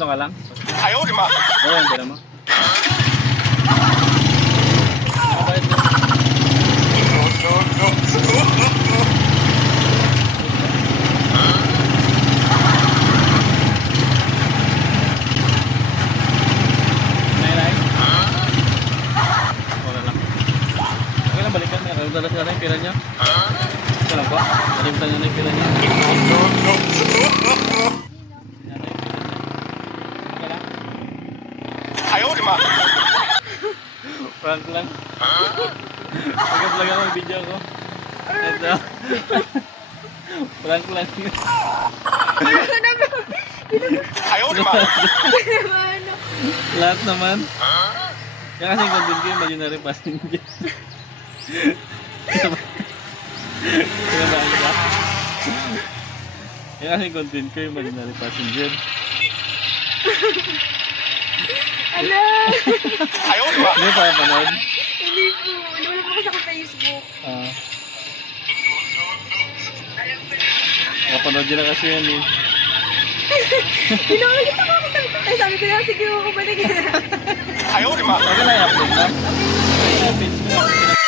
Ganto ka lang? 哎呦我的妈！ Oo, yung pera mo. Nay. Okay lang. Okay lang, balikan. Nakalimutan na yung pera niya. Ito lang po. Nakalimutan niya na yung pera niya. Okay lang. 哎呦我的妈！ Prank lang. Nag-vlog ako yung video ko. Ito. Prank lang. 哎呦我的妈！ Ano? Lahat naman. Kaya kasi content ko yung imaginary passenger. Kaya ba ka? Kaya kasi content ko yung imaginary passenger. Ano? 哎呦我的妈！ Hindi pa panood. Hindi po. Wala po kasi ako sa Facebook. Kapanood nyo na kasi yan eh. Pinakagit ako ako sabi ko. Ay, sabi ko na, sige ako balik. 哎呦我的妈！ Okay lang i-upload ka. Ay, page mo lang.